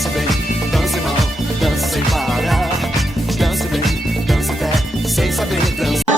Dance bem, dance mal, dance sem parar. Dance bem, dance até sem saber dançar.